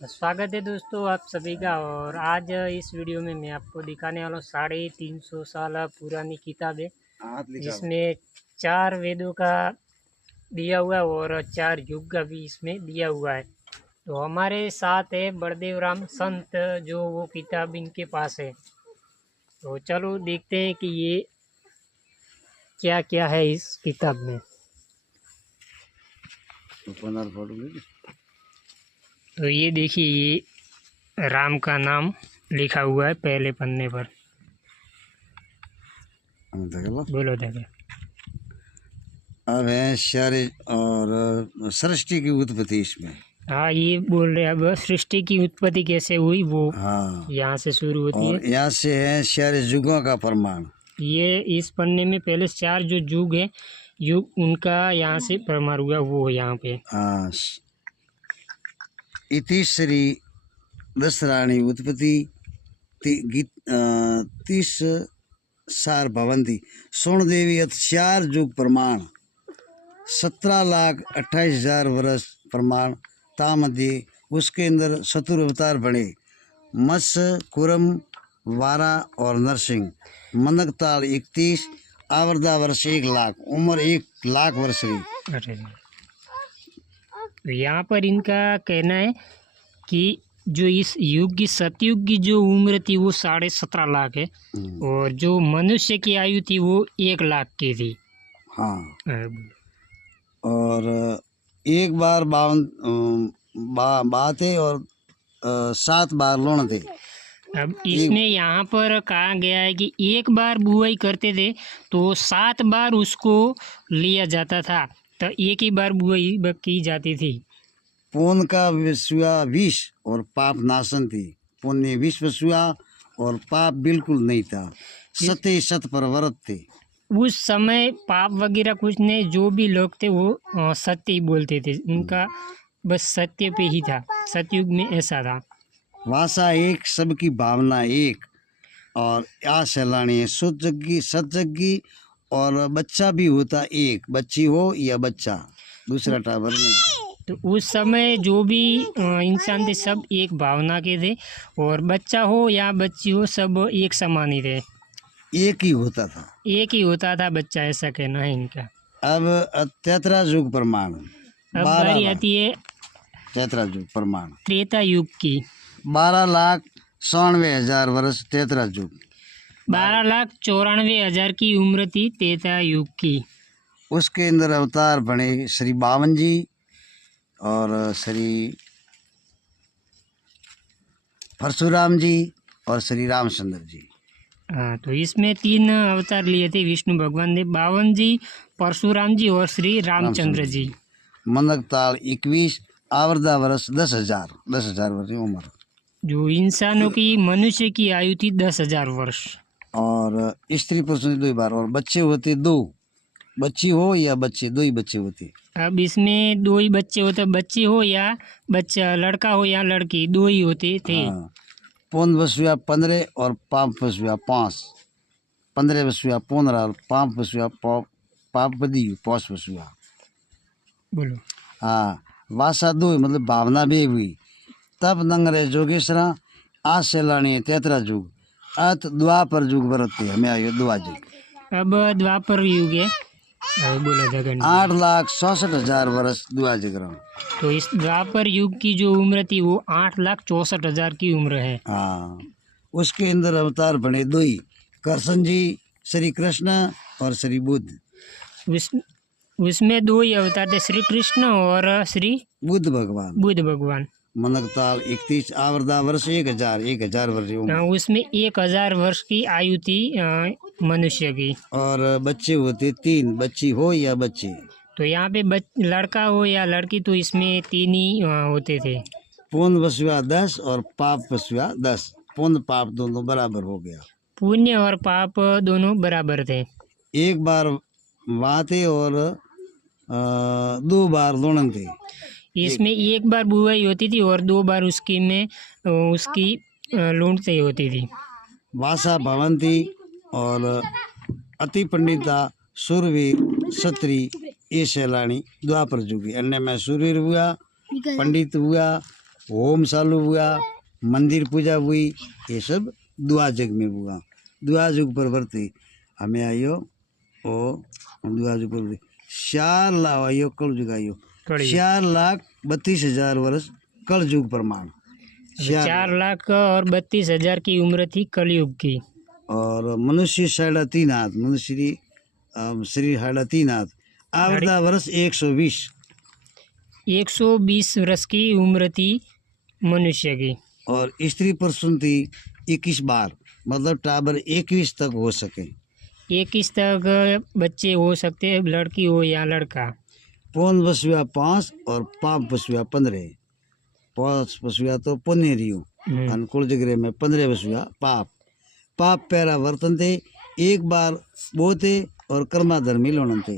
स्वागत है दोस्तों आप सभी का। और आज इस वीडियो में मैं आपको दिखाने वाला हूँ 350 साल पुरानी किताब है, जिसमें 4 वेदों का दिया हुआ है और 4 युग का भी इसमें दिया हुआ है। तो हमारे साथ है बलदेव राम संत, जो वो किताब इनके पास है। तो चलो देखते हैं कि ये क्या क्या है इस किताब में। तो ये देखिए, ये राम का नाम लिखा हुआ है पहले पन्ने पर। बोलो देखे। अब है सारे और सृष्टि की उत्पत्ति इसमें। हाँ, ये बोल रहे हैं अब सृष्टि की उत्पत्ति कैसे हुई वो। हाँ, यहाँ से शुरू होती और है। यहाँ से है सारे युगों का प्रमाण। ये इस पन्ने में पहले 4 जो युग है, युग उनका यहाँ से प्रमाण हुआ वो यहाँ पे। हाँ, इति श्री दशराणी उत्पत्ति 30 सार भवंती सोन देवी अथ 4 युग प्रमाण 17,28,000 वर्ष प्रमाण तामध्य। उसके अंदर चतुर अवतार बने, मत्स्य, कुरम, वारा और नरसिंह। मनक ताल 31, आवरदा वर्ष 1,00,000, उम्र 1,00,000 वर्ष रही। अरे, तो यहाँ पर इनका कहना है कि जो इस युग की सतयुग की जो उम्र थी वो 17.5 लाख है, और जो मनुष्य की आयु थी वो 1,00,000 की थी। हाँ, और एक बार 52 बाते और 7 बार लोण थे। अब इसमें यहाँ पर कहा गया है कि एक बार बुआई करते थे तो 7 बार उसको लिया जाता था, तो एक ही बार बुआई की जाती थी। पुण्य का विश्वा 20 और पाप नाशन थी। पुण्य 20 विश्वा और पाप बिल्कुल नहीं था। सत्य सत पर व्रत थे। उस समय पाप वगैरह कुछ नहीं, जो भी लोग थे वो सत्य ही बोलते थे, उनका बस सत्य पे ही था। सतयुग में ऐसा था। भाषा एक, सबकी भावना एक, और सैलानी सतजगी सतजगी, और बच्चा भी होता एक, बच्ची हो या बच्चा, दूसरा टावर नहीं। तो उस समय जो भी इंसान थे सब एक भावना के थे, और बच्चा हो या बच्ची हो सब एक समान ही थे। एक ही होता था, एक ही होता था बच्चा, ऐसा कहना है इनका। अब तेतरा युग प्रमाण। अब बारी आती है तेतरा युग प्रमाण त्रेता युग की। 12,94,000 वर्ष तेतरा युग। 12,94,000 की उम्र थी त्रेता युग की। उसके अंदर अवतार बने श्री 52 जी और श्री परशुराम जी और श्री रामचंद्र जी। हाँ, तो इसमें 3 अवतार लिए थे विष्णु भगवान ने, 52 जी, परशुराम जी और श्री रामचंद्र जी। मनक ताल 21, आवरदा वर्ष 10,000 वर्ष उम्र। जो इंसानों की, मनुष्य की आयु थी 10,000 वर्ष। और स्त्री पुरुष 2 बार, और बच्चे होते 2, बच्ची हो या बच्चे, 2 ही बच्चे होते। अब इसमें 2 ही बच्चे होते, बच्ची हो या बच्चा, लड़का हो या लड़की, 2 ही होते थे। हाँ, पुन वसुया 15 और पाप वसुया 5। 15 वसुया 15 और पाप वसुया पाप बदी पौष वसुया। बोलो। हाँ, वासा 2 मतलब भावना भी हुई। तब नंगरे जोगेश्वरा आज से लानी तेतरा युग अत द्वापर युग बरते हमें आयो द्वाजुग। अब द्वापर युग है। बोला जगन। 8,66,000 वर्ष द्वाजग्रह। तो इस द्वापर युग की जो उम्र थी वो 8,64,000 की उम्र है। हाँ, उसके अंदर अवतार बने 2 ही, कृष्ण जी, श्री कृष्ण और श्री बुद्ध। उसमें 2 ही अवतार थे, श्री कृष्ण और श्री बुद्ध भगवान। मनकताल 31, आवरदा वर्ष 1,000 वर्ष उम्र। उसमें 1,000 वर्ष की आयु थी मनुष्य की। और बच्चे होते 3, बच्ची हो या बच्चे। तो यहाँ पे लड़का हो या लड़की, तो इसमें 3 ही होते थे। पुण्य वसुआ 10 और पाप वसुआ 10। पुण्य पाप दोनों बराबर हो गया। पुण्य और पाप दोनों बराबर थे। एक बार वाते और 2 बार लोणन थे। इसमें एक बार बुआई होती थी और 2 बार उसकी लूटते होती थी। भाषा भवंती और अति पंडिता सुरवीर क्षत्रिय ये सैलानी द्वापर जुगी। अन्य में सुरवीर हुआ, पंडित हुआ, होम चालू हुआ, मंदिर पूजा हुई, ये सब दुआ युग में हुआ। दुआ युग परवर्ती हमें आयो और दुआ युग परवर्ती 4 लाख आयो, कल युग आयो 4,32,000 वर्ष कल युग प्रमाण। 4 लाख और 32,000 की उम्र थी कलयुग की। और मनुष्य 3.5 हाथ, मनुष्य शरीर 3.5 हाथ। आवृता वर्ष 120 वर्ष की उम्र थी मनुष्य की। और स्त्री प्रसूति थी 21 बार, मतलब टाबर 21 तक हो सके। 21 तक बच्चे हो सकते हैं, लड़की हो या लड़का। पौन बसुआ 5 और पाप बसुआ 15। 5 बसुआ तो पुण्यरियो अनुकूल जगह में 15 बसुआ पाप। पाप पैरा वर्तन थे, एक बार बोते और कर्मा धर्मी लोन थे।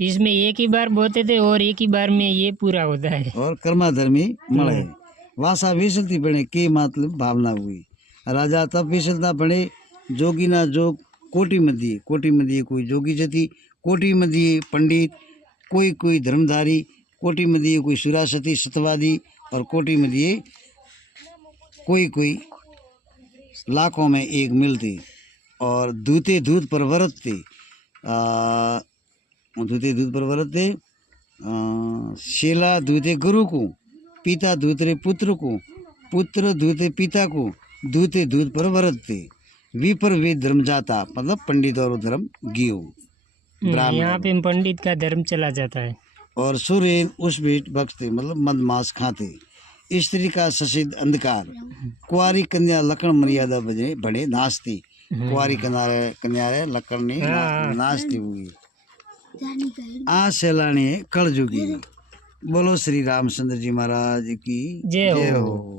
इसमें एक ही बार बोते थे और एक ही बार में ये पूरा होता है। और कर्मा धर्मी मळे वासा विसलती बने की मतलब भावना हुई। राजा तब विसलता बने, जोगी ना जोग कोटि मध्य, कोटि मध्य कोई जोगी जति, कोटि मध्य पंडित, कोई धर्मधारी, कोटि मध्य कोई सुरासती सतवादी, और कोटि मध्य कोई लाखों में एक मिलती। और दूते दूत पर व्रत थे, दूते दूत पर व्रत थे। शेला दूते गुरु को, पिता दूतरे पुत्र को, पुत्र दूते पिता को, दूते दूत पर व्रत थे। विपर वे धर्म जाता, मतलब पंडित और धर्म गियो ब्राह्मण। यहाँ पे पंडित का धर्म चला जाता है। और सूर्य उस बीच बख्शते, मतलब मदमास खाते। स्त्री का ससिद अंधकार, कुआरी कन्या लकड़ मर्यादा बजे बड़े नाचती। कुआरी कन्या लकड़ ने नाचती हुई। आ सैलानी कल जुगी। बोलो श्री रामचंद्र जी महाराज की जय हो।